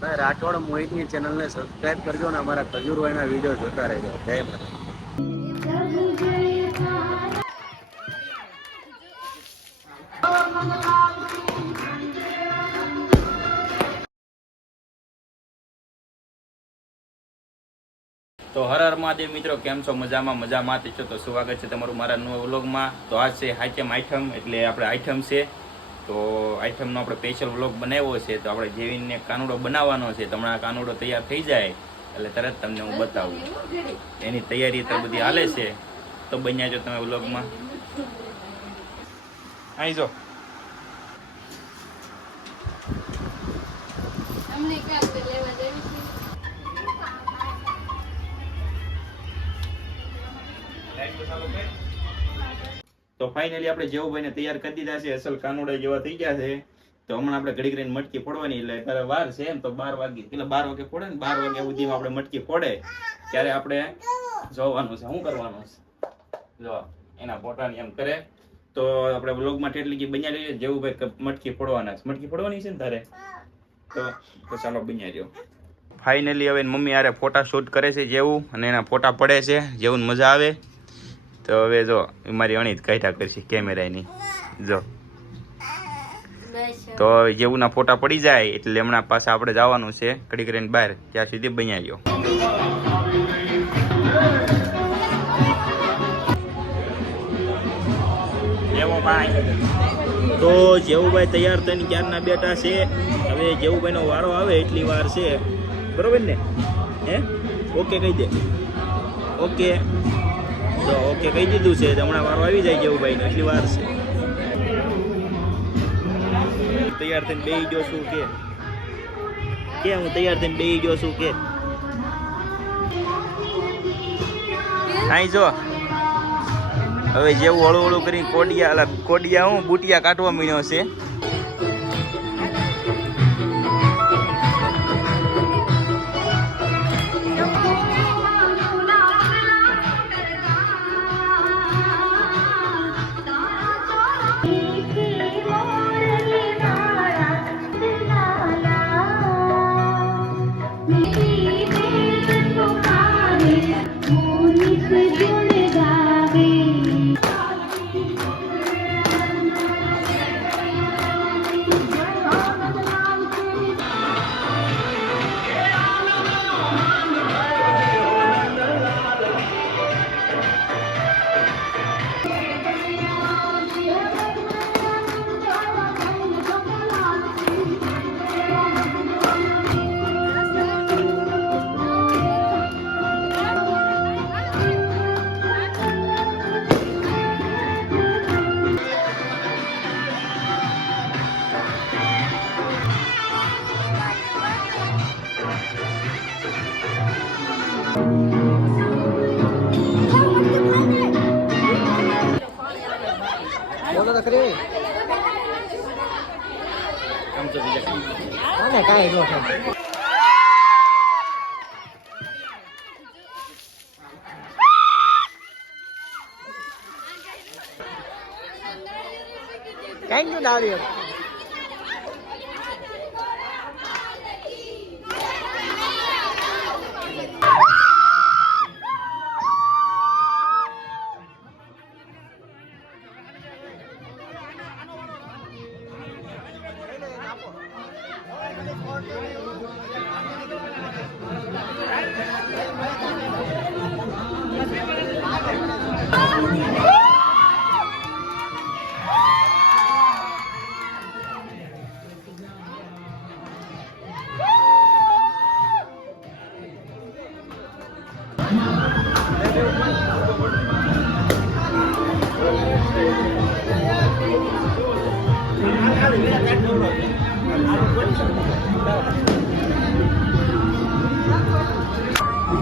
ભાઈ રાઠોડ મોહિતની ચેનલને સબસ્ક્રાઇબ કરજો ને અમારા ખજૂરભાઈના વિડીયો જોતા રહેજો. જય માતા. તો હર હર મહાદેવ મિત્રો, કેમ છો? મજામાં છો? તો સ્વાગત છે તમારું મારા નવા વ્લોગમાં. તો આજ છે હાચમ આઈટમ, એટલે આપણે આઈટમ છે. તો આઈટમનો આપણે સ્પેશિયલ વ્લોગ બનાવ્યો છે. તો આપણે જેવીને કાનુડો બનાવવાનો છે. તો હમણાં કાનુડો તૈયાર થઈ જાય એટલે તરત તમને હું બતાવું. એની તૈયારી તો બધી હાલે છે. તો બન્યા છો તમે વ્લોગમાં. અહીં જો તો ફાઇનલી આપણે જેવુભાઈને તૈયાર કરી દીધા છે. અસલ કાનુડા જેવા થઈ ગયા છે. તો હમણાં આપણે ઘડી ઘડીને મટકી ફોડવાની, એટલે ત્યારે વાર છે એમ તો 12 વાગે, એટલે 12 વાગે ફોડે ને 12 વાગ્યા સુધીમાં આપણે મટકી ફોડે ત્યારે આપણે જોવાનું છે શું કરવાનું છે. જો એના પોટાની એમ કરે તો આપણે વ્લોગમાં એટલી કે બન્યા રહીએ. જેવુભાઈ મટકી ફોડવાના છે. મટકી ફોડવાની છે ને તારે, તો ચાલો બન્યા રહ્યો. ફાઇનલી હવે મમ્મી યારે ફોટા શૂટ કરે છે જેવું, અને એના ફોટા પડે છે જેવું મજા આવે. તો હવે જો મારી અણી જ કાઢ્યા કરશે કેમેરાની. જો તો જેવું ના ફોટા પડી જાય એટલે હમણાં પાછા આપણે જવાનું છે ઘડી કરીને બહાર, ત્યાં સુધી બન્યા ગયો. તો જેવુભાઈ તૈયાર થઈને ક્યારના બેઠા છે. હવે જેવુભાઈનો વારો આવે એટલી વાર છે, બરોબર ને? હે ઓકે કહી દે. ઓકે તો ઓકે કહી દીધું છે. હમણાં વારો આવી જાય જેવુભાઈનો, એટલી વાર છે. તૈયાર થઈને બેહી ગયો છું કે હું તૈયાર થઈને બેહી ગયો છું કે અહીં જો હવે જેવું હળું હળું કરી કોડિયા હું બુટિયા કાઢવા મીણ્યો છે. બોલો તો ખરી. કાંઈ નો થાય. કાંઈ નું આવ્યું.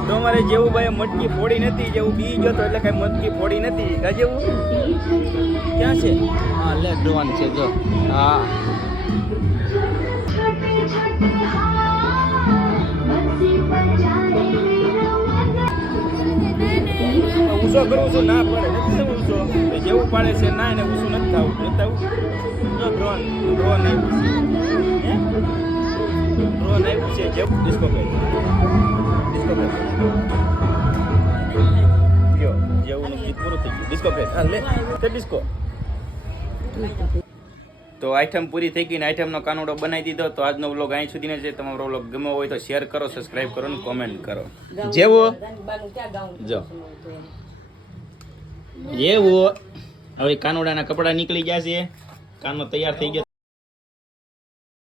તો અમારે જેવુભાઈ મટકી ફોડી નથી, જેવું બી ગયો તો એટલે કઈ મટકી ફોડી નથી. જેવું ક્યાં છે? હા લે ડ્રોન છે જો. હા ઊંચો કરું છું ના પડે નથી ઊંચો, જેવું પાડે છે ના એને ઊંચું નથી થવું. ડ્રોન ડ્રોન ડ્રોન આવ્યું છે જેવું ડિસ્કો જો જેવું ગીત પૂરું થઈ ગયું ડિસ્કો લે તે ડિસ્કો. તો આઈટમ પૂરી થઈ ગઈ ને આઈટમનો કાનુડો બનાવી દીધો. તો આજનો વ્લોગ અહીં સુધીનો છે. તમારો વ્લોગ ગમ્યો હોય તો શેર કરો, સબસ્ક્રાઇબ કરો અને કોમેન્ટ કરો. જેવું જો જેવું હવે કાનુડાના કપડા નીકળી ગયા છે, કાનો તૈયાર થઈ ગયો.